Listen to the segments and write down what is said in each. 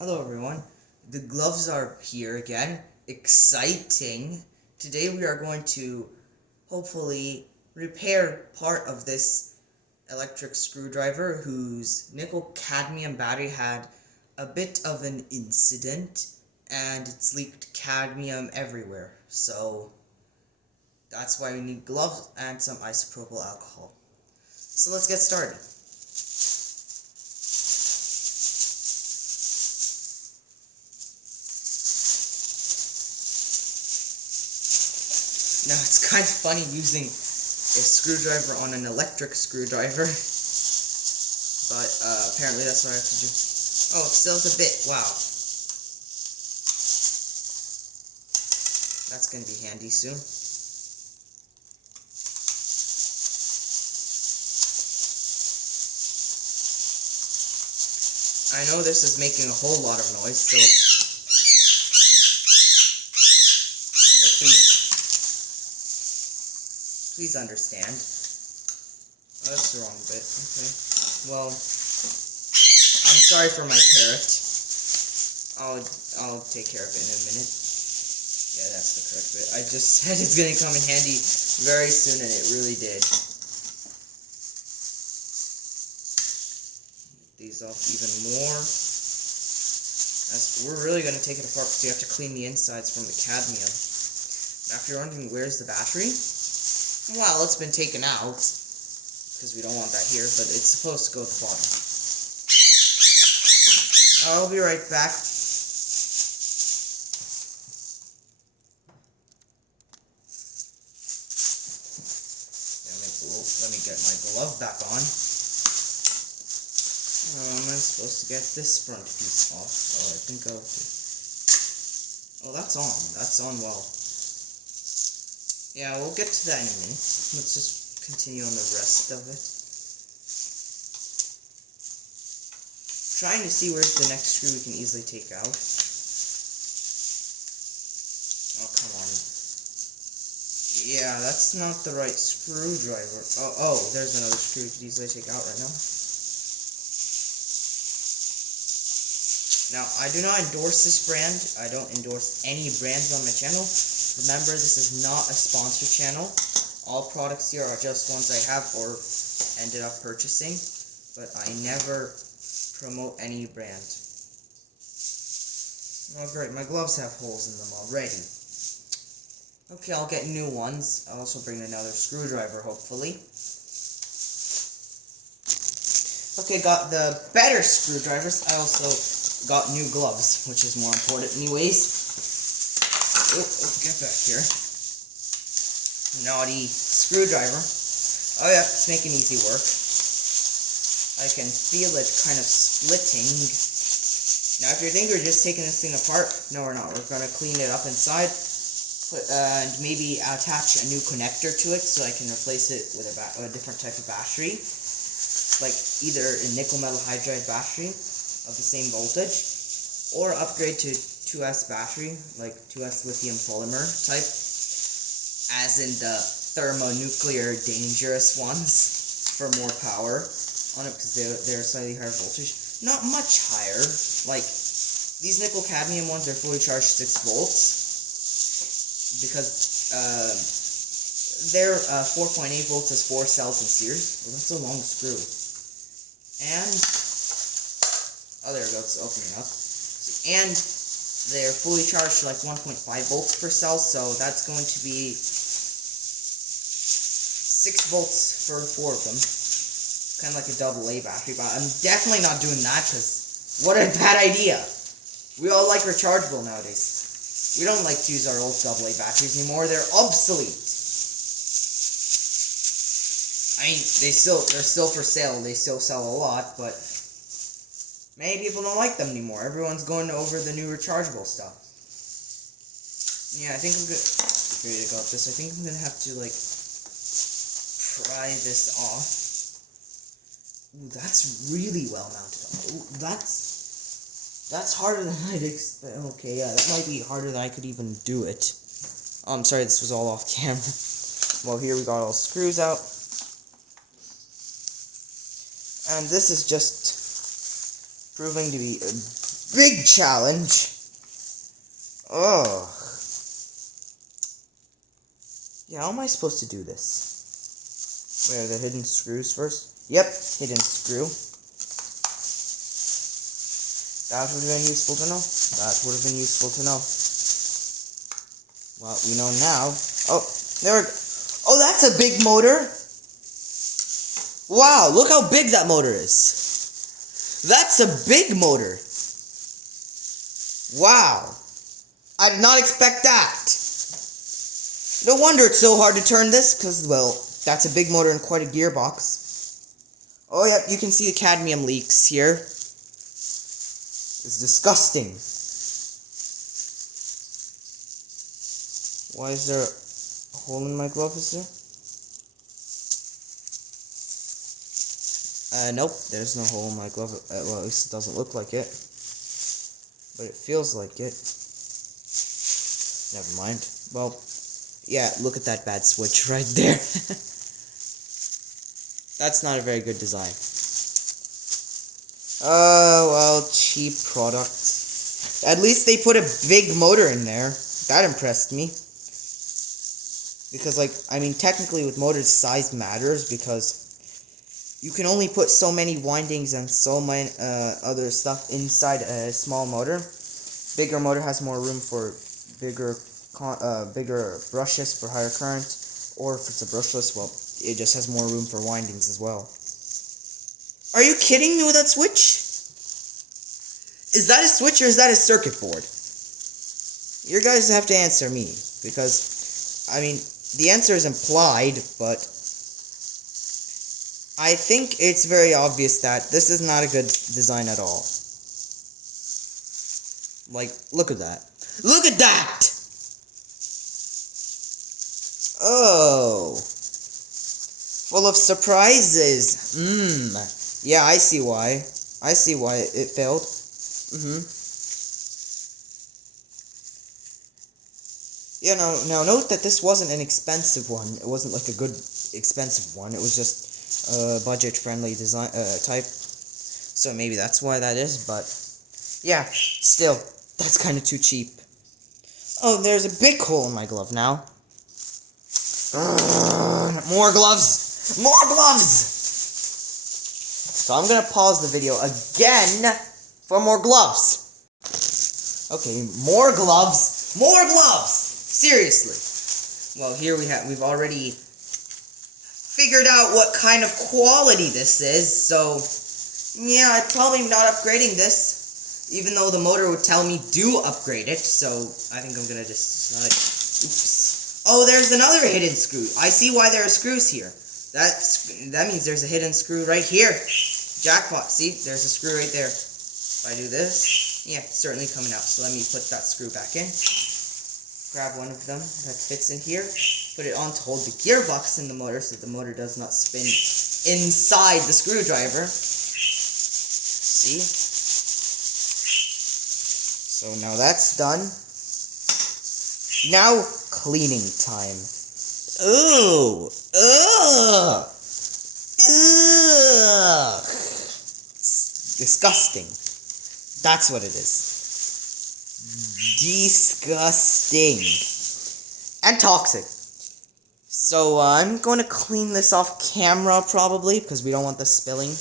Hello everyone, the gloves are here again. Exciting! Today we are going to hopefully repair part of this electric screwdriver whose nickel cadmium battery had a bit of an incident and it's leaked cadmium everywhere. So that's why we need gloves and some isopropyl alcohol. So let's get started. Now, it's kind of funny using a screwdriver on an electric screwdriver, but apparently that's what I have to do. Oh, it still has a bit. Wow. That's going to be handy soon. I know this is making a whole lot of noise, so please understand. Oh, that's the wrong bit. Okay. Well, I'm sorry for my parrot. I'll take care of it in a minute. Yeah, that's the correct bit. I just said it's gonna come in handy very soon, and it really did. These off even more. We're really gonna take it apart because you have to clean the insides from the cadmium. Now, if you're wondering where's the battery, well, it's been taken out, because we don't want that here, but it's supposed to go at the bottom. I'll be right back. Let me get my glove back on. How am I supposed to get this front piece off? Oh, I think I'll do... Oh, that's on. That's on well. Yeah, we'll get to that in a minute. Let's just continue on the rest of it. Trying to see where's the next screw we can easily take out. Oh, come on. Yeah, that's not the right screwdriver. Oh, there's another screw we could easily take out right now. Now, I do not endorse this brand. I don't endorse any brands on my channel. Remember, this is not a sponsored channel. All products here are just ones I have or ended up purchasing, but I never promote any brand. Oh great, my gloves have holes in them already. Okay, I'll get new ones. I'll also bring another screwdriver, hopefully. Okay, got the better screwdrivers. I also got new gloves, which is more important anyways. Oh, get back here. Naughty screwdriver. Oh yeah, it's making easy work. I can feel it kind of splitting. Now, if you think we're just taking this thing apart, no, we're not. We're going to clean it up inside, and maybe attach a new connector to it so I can replace it with a different type of battery, like either a nickel metal hydride battery of the same voltage, or upgrade to 2S battery, like 2S lithium polymer type, as in the thermonuclear dangerous ones for more power on it, because they're slightly higher voltage. Not much higher. Like, these nickel cadmium ones are fully charged 6 volts, because they're 4.8 volts as 4 cells in series. Well, that's a long screw. And oh, there we go, it's opening up. And they're fully charged to like 1.5 volts per cell, so that's going to be 6 volts for 4 of them. Kind of like a AA battery, but I'm definitely not doing that, because what a bad idea. We all like rechargeable nowadays. We don't like to use our old AA batteries anymore. They're obsolete. I mean, they're still for sale. They still sell a lot, but many people don't like them anymore. Everyone's going over the new rechargeable stuff. Yeah, I think I'm good. Ready to go with this. I think I'm gonna have to like pry this off. Ooh, that's really well mounted. Ooh, that's harder than I'd expect. Okay, yeah, that might be harder than I could even do it. Oh, I'm sorry, this was all off camera. Well, here we got all screws out. And this is just proving to be big challenge. Oh. Yeah, how am I supposed to do this? Where are the hidden screws first? Yep, hidden screw. That would have been useful to know. That would have been useful to know. Well, we know now. Oh, there we go. Oh, that's a big motor. Wow, look how big that motor is. That's a big motor. Wow. I did not expect that. No wonder it's so hard to turn this, because, well, that's a big motor and quite a gearbox. Oh, yeah, you can see the cadmium leaks here. It's disgusting. Why is there a hole in my glove, is there? Nope, there's no hole in my glove. Well, at least it doesn't look like it. But it feels like it. Never mind. Well, yeah, look at that bad switch right there. That's not a very good design. Oh, well, cheap product. At least they put a big motor in there. That impressed me. Because, like, I mean, technically with motors, size matters, because you can only put so many windings and so many other stuff inside a small motor. Bigger motor has more room for bigger brushes for higher current, or if it's a brushless, well, it just has more room for windings as well. Are you kidding me with that switch? Is that a switch or is that a circuit board? You guys have to answer me, because, I mean, the answer is implied, but I think it's very obvious that this is not a good design at all. Like, look at that. Look at that! Oh. Full of surprises. Yeah, I see why. I see why it failed. Yeah, now note that this wasn't an expensive one. It wasn't like a good expensive one. It was just a budget-friendly design type. So maybe that's why that is, but yeah, still, that's kind of too cheap. Oh, there's a big hole in my glove now. More gloves! More gloves! So I'm gonna pause the video again for more gloves. Okay, more gloves! More gloves! Seriously. Well, here we've already figured out what kind of quality this is, so yeah, I'm probably not upgrading this, even though the motor would tell me do upgrade it, so I think I'm gonna just oops. Oh, there's another hidden screw. I see why there are screws here. That means there's a hidden screw right here. Jackpot, see? There's a screw right there. If I do this, yeah, it's certainly coming out. So let me put that screw back in. Grab one of them that fits in here. Put it on to hold the gearbox in the motor so the motor does not spin inside the screwdriver. See? So now that's done. Now, cleaning time. Ooh! Ugh! Ugh! It's disgusting. That's what it is. Disgusting. And toxic. So, I'm going to clean this off camera, probably, because we don't want this spilling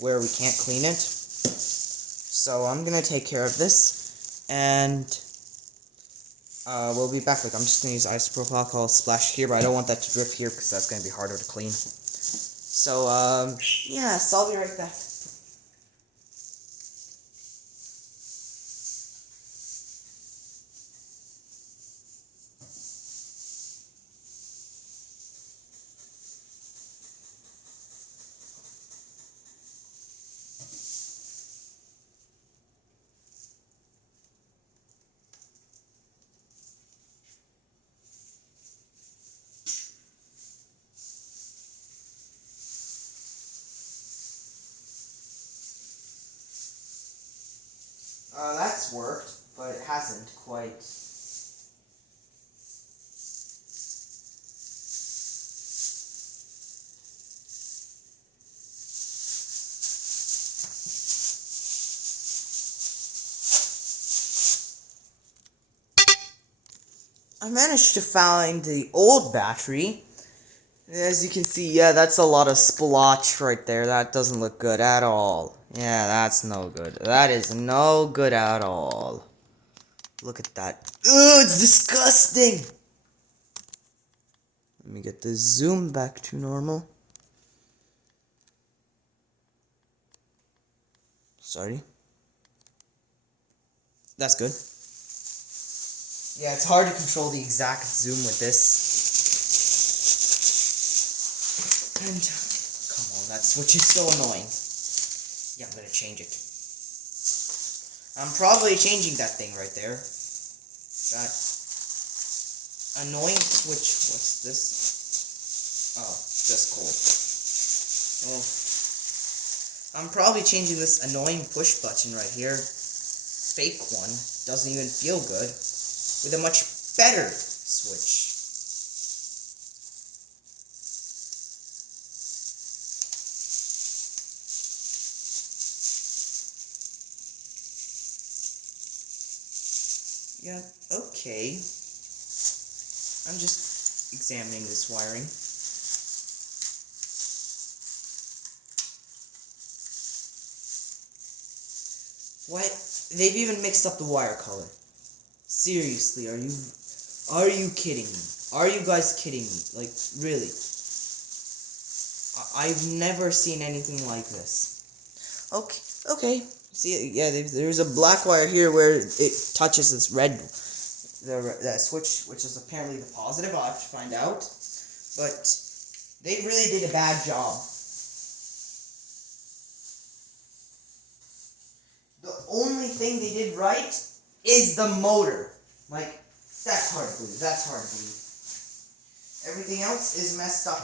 where we can't clean it. So, I'm going to take care of this, and we'll be back. Like, I'm just going to use isopropyl alcohol splash here, but I don't want that to drip here, because that's going to be harder to clean. So, yeah, so I'll be right back. That's worked, but it hasn't quite. I managed to find the old battery. As you can see, yeah, that's a lot of splotch right there. That doesn't look good at all. Yeah, that's no good. That is no good at all. Look at that. Ugh, it's disgusting! Let me get the zoom back to normal. Sorry. That's good. Yeah, it's hard to control the exact zoom with this. And, come on, that switch is so annoying. Yeah, I'm gonna change it. I'm probably changing that thing right there. That annoying switch. What's this? Oh, just cold. Oh. I'm probably changing this annoying push button right here. Fake one. Doesn't even feel good. With a much better switch. Yeah, okay. I'm just examining this wiring. What? They've even mixed up the wire color. Seriously, are you kidding me? Are you guys kidding me? Like, really? I've never seen anything like this. Okay. See, yeah, there's a black wire here where it touches this red, the switch, which is apparently the positive. I'll have to find out. But they really did a bad job. The only thing they did right is the motor. Like, that's hard to believe. That's hard to believe. Everything else is messed up.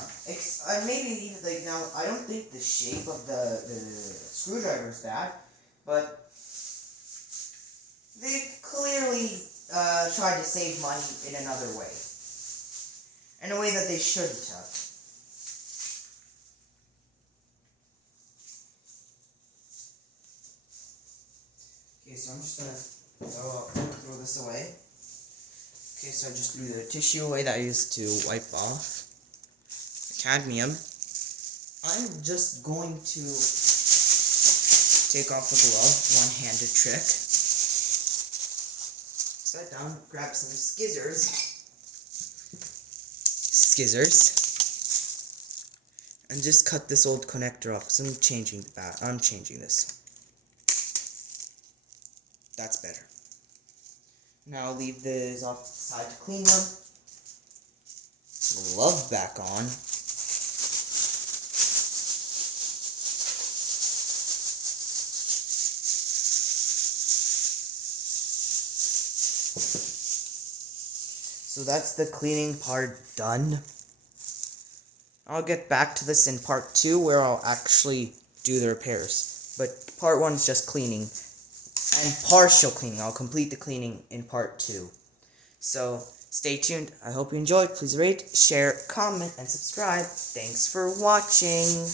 Maybe even, like, now, I don't think the shape of the screwdriver is bad, but they clearly tried to save money in another way. In a way that they shouldn't have. Okay, so I'm just gonna throw this away. Okay, so I just threw the tissue away that I used to wipe off the cadmium. I'm just going to take off the glove, one-handed trick. Sit down, grab some skizzers, and just cut this old connector off. Cause I'm changing this. That's better. Now I'll leave this off to the side to clean them. Glove back on. So that's the cleaning part done. I'll get back to this in part 2 where I'll actually do the repairs. But part 1 is just cleaning. And partial cleaning. I'll complete the cleaning in part 2. So, stay tuned. I hope you enjoyed. Please rate, share, comment, and subscribe. Thanks for watching.